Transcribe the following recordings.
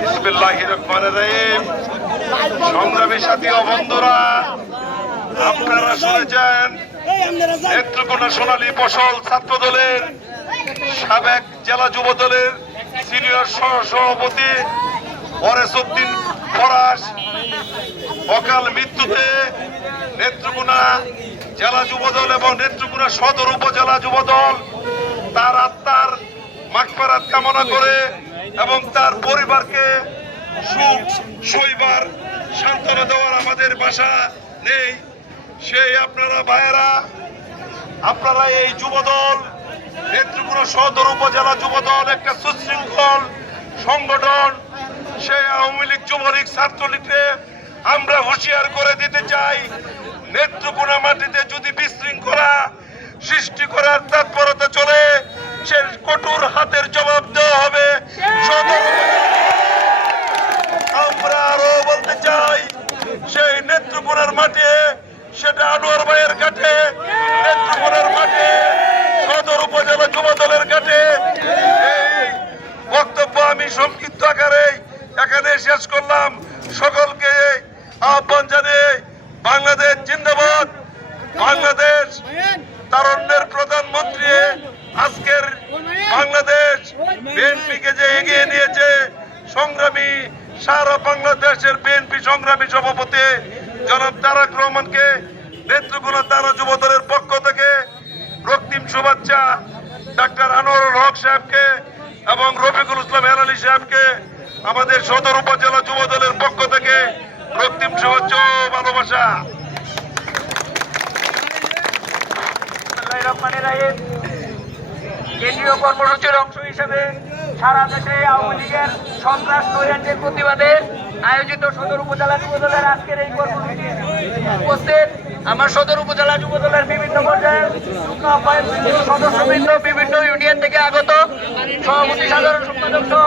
বিসমিল্লাহির রহমানির রহিম। সংগ্রামী সাথী ও বন্ধুরা, আপনারা শুনেছেন নেত্রকোনা সোনালী ফসল ছাত্র দলের সাবেক জেলা যুব দলের সিনিয়র সভাপতি ওয়ারেসউদ্দিন ফরাস অকাল মৃত্যুতে নেত্রকোনা জেলা যুব দল এবং নেত্রকোনা সদর উপজেলা যুব দল তার আত্মার মাগফিরাত কামনা করে এবং তার পরিবারকে সুখ শৈবার সান্ত্বনা দেওয়ার আমাদের ভাষা নেই। সেই আপনারা ভাইয়েরা, আপনারা এই যুবদল নেত্রকোনা সদর উপজেলা যুবদল একটা সুশৃঙ্খল সংগঠন। সেই আওয়ামী লীগ যুবলীগ ছাত্রলীগকে আমরা হুঁশিয়ার করে দিতে চাই, নেত্রকোনা মাটিতে যদি বিশৃঙ্খলা সৃষ্টি করার তৎপরতা চলে, সে কঠোর হাতের জবাব দেওয়া হবে। আমরা আরো বলতে চাই, সেই নেত্রকোনার মাঠে, সেটা আনোয়ার ভাইয়ের কাছে, নেত্রকোনার মাঠে, সদর উপজেলা যুব দলের কাছে এই বক্তব্য আমি সংক্ষিপ্ত আকারে এখানে শেষ করলাম। সকলকে আহ্বান জানিয়ে বাংলাদেশ জিন্দাবাদ। বাংলাদেশ তারুণ্যের প্রধানমন্ত্রী আজকের বাংলাদেশ বিএনপিকে যে এগিয়ে নিয়েছে, সংগ্রামী সারা বাংলাদেশের বিএনপি সংগ্রামী সভাপতি জনাব তারেক রহমানকে নেত্রকোনা থানা যুব দলের পক্ষ থেকে রক্তিম শুভেচ্ছা। ডাক্তার আনোয়ারুল হক সাহেবকে এবং রফিকুল ইসলাম হেলালি সাহেবকে আমাদের সদর উপজেলা যুব দলের পক্ষ থেকে রক্তিম শুভেচ্ছা ও ভালোবাসা। কেন্দ্রীয় কর্মসূচির অংশ হিসেবে সারা দেশে আওয়ামী লীগের সন্ত্রাস নৈরাজ্যের প্রতিবাদে আয়োজিত সদর উপজেলা যুব দলের আজকের এই কর্মসূচি উপস্থিত আমার সদর উপজেলা যুব দলের বিভিন্ন পর্যায়ের সদস্যবৃন্দ, বিভিন্ন ইউনিয়ন থেকে আগত সভাপতি, সাধারণ সম্পাদক সহ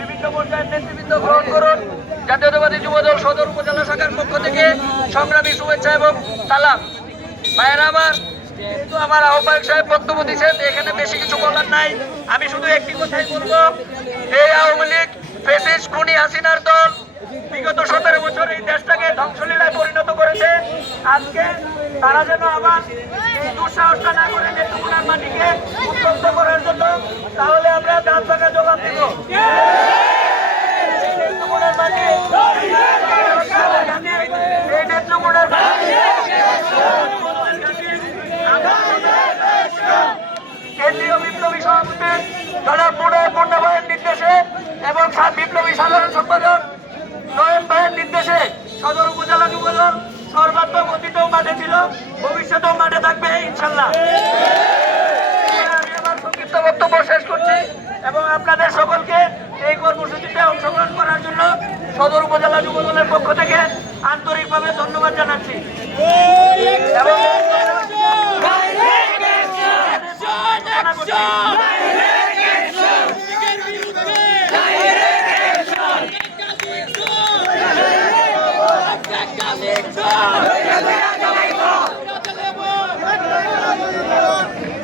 বিভিন্ন পর্যায়ের নেতৃবৃন্দ গ্রহণ করুন। জাতীয়তাবাদী যুব দল সদর উপজেলা শাখার পক্ষ থেকে সংগ্রামী শুভেচ্ছা এবং সালাম। ভাইয়েরা আমার আহ্বায়ক সাহেব বক্তব্য দিচ্ছেন, এখানে বেশি কিছু বলার নাই। আমি শুধু একটি কথাই বলবো, এই আওয়ামী লীগ ফ্যাসিস্ট খুনি হাসিনার দল বিগত 17 বছর এই দেশটাকে ধ্বংসলীলায় পরিণত করেছে। আজকে তারা যেন আবার এই দুঃসাহসটা না করে নেত্রকোনার মাটিকে উত্তপ্ত করার জন্য, তাহলে আমরা দাঁত ভাঙা জবাব দিব। নেত্রকোনার মাটি, এই নেত্রকোনার কেন্দ্রীয় বিপ্লবী সভাপতি জনাব পূর্ণ ভাইয়ের নির্দেশে এবং বিপ্লবী সাধারণ সম্পাদক নয়ন ভাইয়ের নির্দেশে সদর উপজেলা যুব দল সর্বাত্মক অতীতেও মাঠে ছিল, ভবিষ্যতেও মাঠে থাকবে ইনশাল্লাহ। আমি আমার সংক্ষিপ্ত বক্তব্য শেষ করছি এবং আপনাদের সকলকে এই কর্মসূচিতে অংশগ্রহণ করার জন্য সদর উপজেলা যুব দলের পক্ষ থেকে আন্তরিকভাবে ধন্যবাদ জানাচ্ছি। এবং Action!